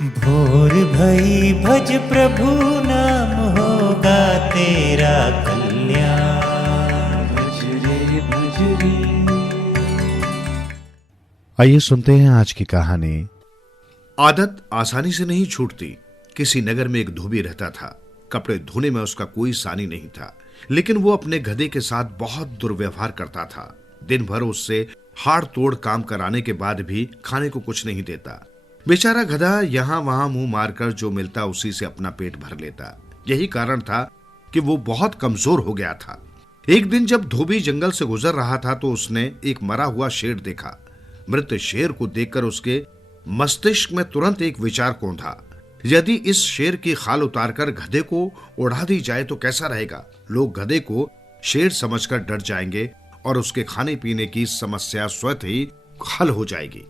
भोर भई भज प्रभु नाम होगा तेरा कल्याण। भज रे भज रे। आइए सुनते हैं आज की कहानी। आदत आसानी से नहीं छूटती। किसी नगर में एक धोबी रहता था। कपड़े धोने में उसका कोई सानी नहीं था, लेकिन वो अपने गधे के साथ बहुत दुर्व्यवहार करता था। दिन भर उससे हाड़ तोड़ काम कराने के बाद भी खाने को कुछ नहीं देता। बेचारा गधा यहाँ वहां मुंह मारकर जो मिलता उसी से अपना पेट भर लेता। यही कारण था कि वो बहुत कमजोर हो गया था। एक दिन जब धोबी जंगल से गुजर रहा था तो उसने एक मरा हुआ शेर देखा। मृत शेर को देखकर उसके मस्तिष्क में तुरंत एक विचार कौंधा। यदि इस शेर की खाल उतारकर गधे को उड़ा दी जाए तो कैसा रहेगा। लोग गधे को शेर समझकर डर जाएंगे और उसके खाने पीने की समस्या स्वतः ही हल हो जाएगी।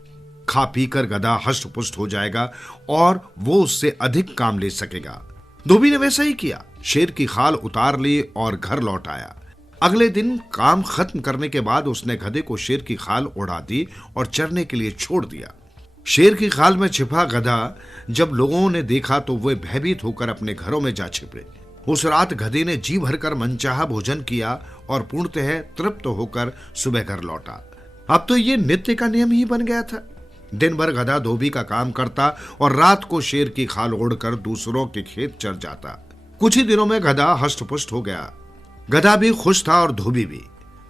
खा पीकर गधा हष्ट पुष्ट हो जाएगा और वो उससे अधिक काम ले सकेगा। धोबी ने वैसा ही किया। शेर की खाल उतार ली और घर लौट आया। अगले दिन काम खत्म करने के बाद उसने गधे को शेर की खाल उड़ा दी और चरने के लिए छोड़ दिया। शेर की खाल में छिपा गधा जब लोगों ने देखा तो वे भयभीत होकर अपने घरों में जा छिपे। उस रात गधे ने जी भरकर मनचाहा भोजन किया और पूर्णतः तृप्त होकर सुबह घर लौटा। अब तो ये नित्य का नियम ही बन गया था। दिन भर गधा धोबी का काम करता और रात को शेर की खाल ओढ़कर दूसरों के खेत चर जाता। कुछ ही दिनों में गधा हष्ट पुष्ट हो गया। गधा भी खुश था और धोबी भी।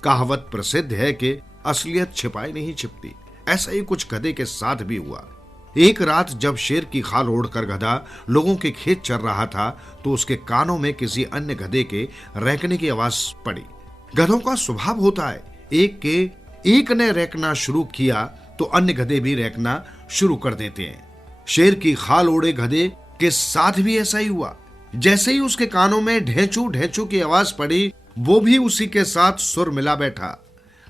कहावत प्रसिद्ध है कि असलियत छिपाई नहीं छिपती। ऐसा ही कुछ गधे के साथ भी हुआ। एक रात जब शेर की खाल ओढ़कर गधा लोगों के खेत चर रहा था तो उसके कानों में किसी अन्य गधे के रैंकने की आवाज पड़ी। गधों का स्वभाव होता है, एक ने रैंकना शुरू किया तो अन्य गधे भी रैंकना शुरू कर देते हैं। शेर की खाल ओढ़े गधे के साथ भी ऐसा ही हुआ। जैसे ही उसके कानों में ढेंचू ढेंचू की आवाज पड़ी, वो भी उसी के साथ सुर मिला बैठा।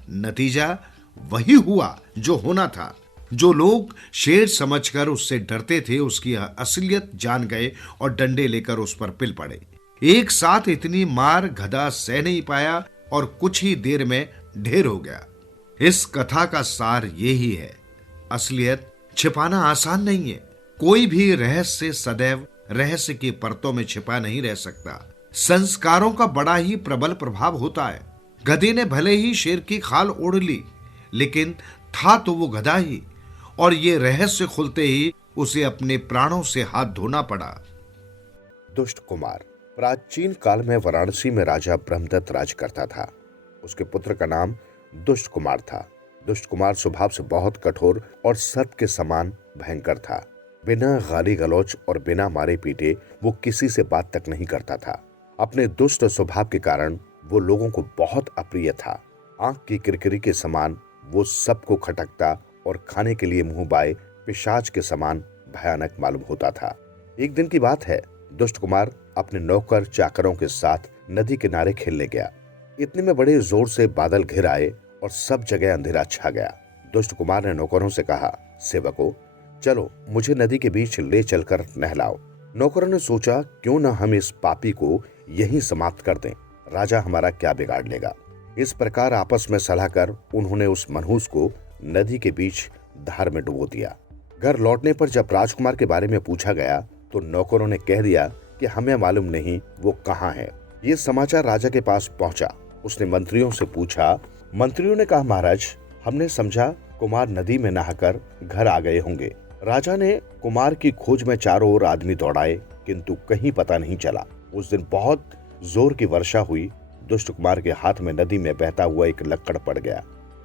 नतीजा वही हुआ जो होना था। जो लोग शेर समझकर उससे डरते थे उसकी असलियत जान गए और डंडे लेकर उस पर पिल पड़े। एक साथ इतनी मार गधा सह नहीं पाया और कुछ ही देर में ढेर हो गया। इस कथा का सार यही है, असलियत छिपाना आसान नहीं है। कोई भी रहस्य सदैव रहस्य की परतों में छिपा नहीं रह सकता। संस्कारों का बड़ा ही प्रबल प्रभाव होता है। गधे ने भले ही शेर की खाल ओढ़ ली, लेकिन था तो वो गधा ही, और ये रहस्य खुलते ही उसे अपने प्राणों से हाथ धोना पड़ा। दुष्ट कुमार। प्राचीन काल में वाराणसी में राजा ब्रह्मदत्त राज करता था। उसके पुत्र का नाम दुष्ट कुमार था। दुष्ट कुमार स्वभाव से बहुत कठोर और सर्प के समान भयंकर था। बिना गाली गलौच और बिना मारे पीटे वो किसी से बात तक नहीं करता था। अपने दुष्ट स्वभाव के कारण वो लोगों को बहुत अप्रिय था। आंख की किरकिरी के समान वो सबको खटकता और खाने के लिए मुंह बाए पिशाच के समान भयानक मालूम होता था। एक दिन की बात है, दुष्ट कुमार अपने नौकर चाकरों के साथ नदी किनारे खेलने गया। इतने में बड़े जोर से बादल घिर आए और सब जगह अंधेरा छा गया। दुष्ट कुमार ने नौकरों से कहा, सेवकों, चलो मुझे नदी के बीच ले चलकर नहलाओ। नौकरों ने सोचा, क्यों न हम इस पापी को यहीं समाप्त कर दें, राजा हमारा क्या बिगाड़ लेगा। इस प्रकार आपस में सलाह कर उन्होंने उस मनहूस को नदी के बीच धार में डुबो दिया। घर लौटने पर जब राजकुमार के बारे में पूछा गया तो नौकरों ने कह दिया कि हमें मालूम नहीं वो कहाँ है। ये समाचार राजा के पास पहुंचा। उसने मंत्रियों से पूछा। मंत्रियों ने कहा, महाराज, हमने समझा कुमार नदी में नहाकर घर आ गए होंगे। राजा ने कुमार की खोज में चारों ओर आदमी दौड़ाए, किंतु कहीं पता नहीं चला। उस दिन बहुत जोर की वर्षा हुई। दुष्ट कुमार के हाथ में नदी में बहता हुआ एक लक्कड़ पड़ गया।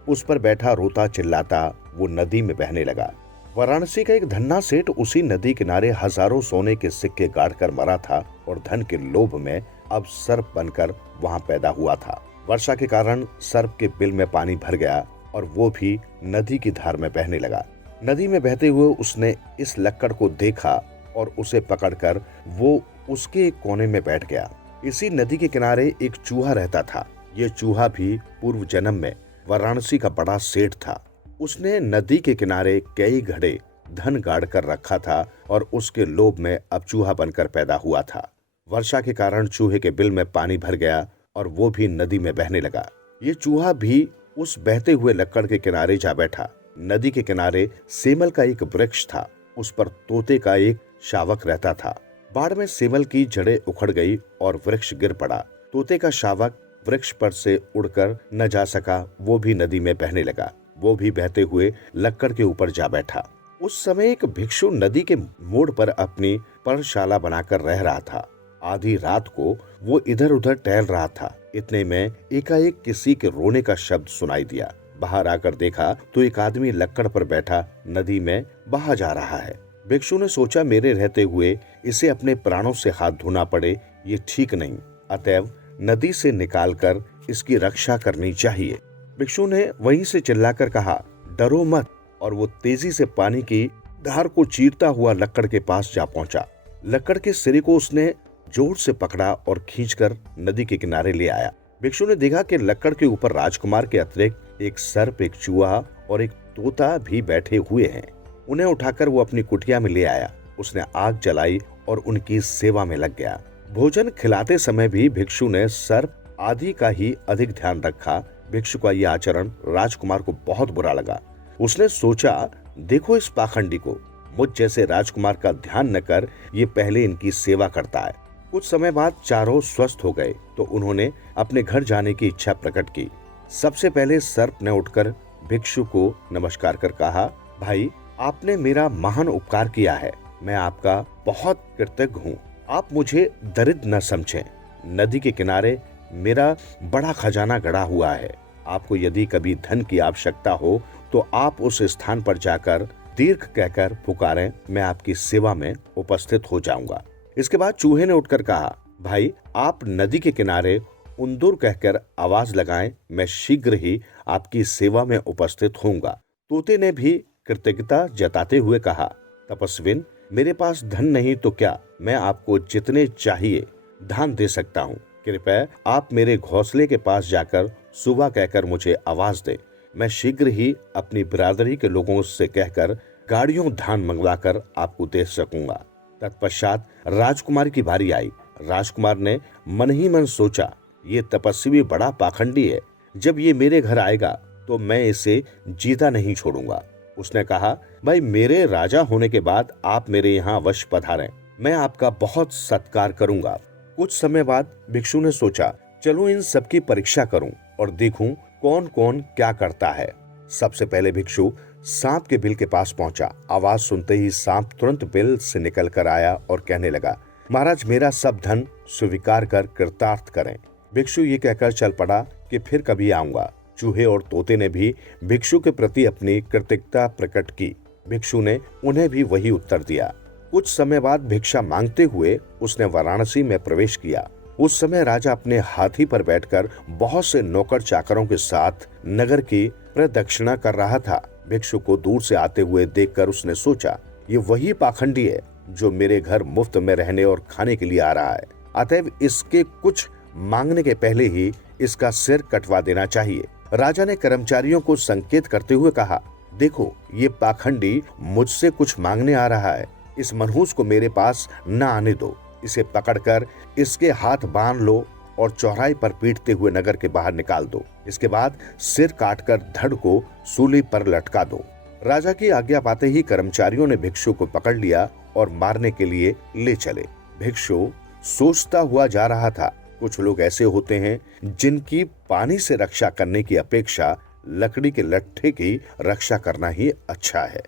उस पर बैठा रोता चिल्लाता वो नदी में बहने लगा। वाराणसी का एक धन्ना सेठ उसी नदी किनारे हजारों सोने के सिक्के गाड़कर मरा था और धन के लोभ में अब सर्प बनकर वहां पैदा हुआ था। वर्षा के कारण सर्प के बिल में पानी भर गया और वो भी नदी की धार में बहने लगा। नदी में बहते हुए उसने इस लक्कड़ को देखा और उसे पकड़कर वो उसके एक कोने में बैठ गया। इसी नदी के किनारे एक चूहा रहता था। ये चूहा भी पूर्व जन्म में वाराणसी का बड़ा सेठ था। उसने नदी के किनारे कई घड़े धन गाड़ कर रखा था और उसके लोभ में अब चूहा बनकर पैदा हुआ था। वर्षा के कारण चूहे के बिल में पानी भर गया और वो भी नदी में बहने लगा। ये चूहा भी उस बहते हुए लक्कड़ के किनारे जा बैठा। नदी के किनारे सेमल का एक वृक्ष था। उस पर तोते का एक शावक रहता था। बाढ़ में सेमल की जड़ें उखड़ गई और वृक्ष गिर पड़ा। तोते का शावक वृक्ष पर से उड़कर न जा सका, वो भी नदी में बहने लगा। वो भी बहते हुए लक्कड़ के ऊपर जा बैठा। उस समय एक भिक्षु नदी के मोड़ पर अपनी पर्णशाला बनाकर रह रहा था। आधी रात को वो इधर उधर टहल रहा था। इतने में एकाएक किसी के रोने का शब्द सुनाई दिया। बाहर आकर देखा तो एक आदमी लक्कड़ पर बैठा नदी में बहा जा रहा है। भिक्षु ने सोचा, मेरे रहते हुए इसे अपने प्राणों से हाथ धोना पड़े, ये ठीक नहीं। अतएव नदी से निकालकर इसकी रक्षा करनी चाहिए। भिक्षु ने वहीं से चिल्लाकर कहा, डरो मत, और वो तेजी से पानी की धार को चीरता हुआ लक्कड़ के पास जा पहुंचा। लक्कड़ के सिरे को उसने जोर से पकड़ा और खींचकर नदी के किनारे ले आया। भिक्षु ने देखा कि लक्कड़ के ऊपर राजकुमार के अतिरिक्त एक सर्प, एक चूहा और एक तोता भी बैठे हुए हैं। उन्हें उठाकर वो अपनी कुटिया में ले आया। उसने आग जलाई और उनकी सेवा में लग गया। भोजन खिलाते समय भी भिक्षु ने सर्प आदि का ही अधिक ध्यान रखा। भिक्षु का यह आचरण राजकुमार को बहुत बुरा लगा। उसने सोचा, देखो इस पाखंडी को, मुझ जैसे राजकुमार का ध्यान न कर ये पहले इनकी सेवा करता है। कुछ समय बाद चारों स्वस्थ हो गए तो उन्होंने अपने घर जाने की इच्छा प्रकट की। सबसे पहले सर्प ने उठकर भिक्षु को नमस्कार कर कहा, भाई, आपने मेरा महान उपकार किया है। मैं आपका बहुत कृतज्ञ हूँ। आप मुझे दरिद्र न समझें। नदी के किनारे मेरा बड़ा खजाना गड़ा हुआ है। आपको यदि कभी धन की आवश्यकता हो तो आप उस स्थान पर जाकर दीर्घ कहकर पुकारें, मैं आपकी सेवा में उपस्थित हो जाऊंगा। इसके बाद चूहे ने उठकर कहा, भाई, आप नदी के किनारे उंदूर कहकर आवाज लगाएं, मैं शीघ्र ही आपकी सेवा में उपस्थित होऊंगा। तोते ने भी कृतज्ञता जताते हुए कहा, तपस्विन, मेरे पास धन नहीं तो क्या, मैं आपको जितने चाहिए दान दे सकता हूँ। कृपया आप मेरे घोंसले के पास जाकर सुबह कहकर मुझे आवाज दें। मैं शीघ्र ही अपनी बिरादरी के लोगों से कहकर गाड़ियों धान मंगवाकर आपको दे सकूंगा। तत्पश्चात राजकुमार की बारी आई। राजकुमार ने मन ही मन सोचा, ये तपस्वी बड़ा पाखंडी है। जब ये मेरे घर आएगा तो मैं इसे जीता नहीं छोड़ूंगा। उसने कहा, भाई, मेरे राजा होने के बाद आप मेरे यहाँ अवश्य पधारें, मैं आपका बहुत सत्कार करूंगा। कुछ समय बाद भिक्षु ने सोचा, चलो इन सबकी परीक्षा करूं और देखूं कौन कौन क्या करता है। सबसे पहले भिक्षु सांप के बिल के पास पहुंचा। आवाज सुनते ही सांप तुरंत बिल से निकल कर आया और कहने लगा, महाराज, मेरा सब धन स्वीकार कर कृतार्थ करें। भिक्षु ये कहकर चल पड़ा कि फिर कभी आऊंगा। चूहे और तोते ने भी भिक्षु के प्रति अपनी कृतज्ञता प्रकट की। भिक्षु ने उन्हें भी वही उत्तर दिया। कुछ समय बाद भिक्षा मांगते हुए उसने वाराणसी में प्रवेश किया। उस समय राजा अपने हाथी पर बैठकर बहुत से नौकर चाकरों के साथ नगर की प्रदक्षिणा कर रहा था। भिक्षु को दूर से आते हुए देखकर उसने सोचा, ये वही पाखंडी है जो मेरे घर मुफ्त में रहने और खाने के लिए आ रहा है। अतएव इसके कुछ मांगने के पहले ही इसका सिर कटवा देना चाहिए। राजा ने कर्मचारियों को संकेत करते हुए कहा, देखो, ये पाखंडी मुझसे कुछ मांगने आ रहा है। इस मनहूस को मेरे पास न आने दो। इसे पकड़कर इसके हाथ बांध लो और चौराहे पर पीटते हुए नगर के बाहर निकाल दो। इसके बाद सिर काटकर धड़ को सूली पर लटका दो। राजा की आज्ञा पाते ही कर्मचारियों ने भिक्षु को पकड़ लिया और मारने के लिए ले चले। भिक्षु सोचता हुआ जा रहा था, कुछ लोग ऐसे होते हैं जिनकी पानी से रक्षा करने की अपेक्षा लकड़ी के लट्ठे की रक्षा करना ही अच्छा है।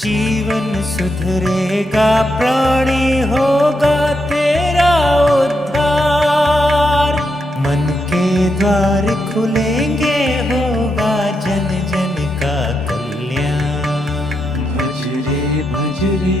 जीवन सुधरेगा, प्राणी होगा तेरा उद्धार। मन के द्वार खुलेंगे, होगा जन जन का कल्याण। भज रे भज रे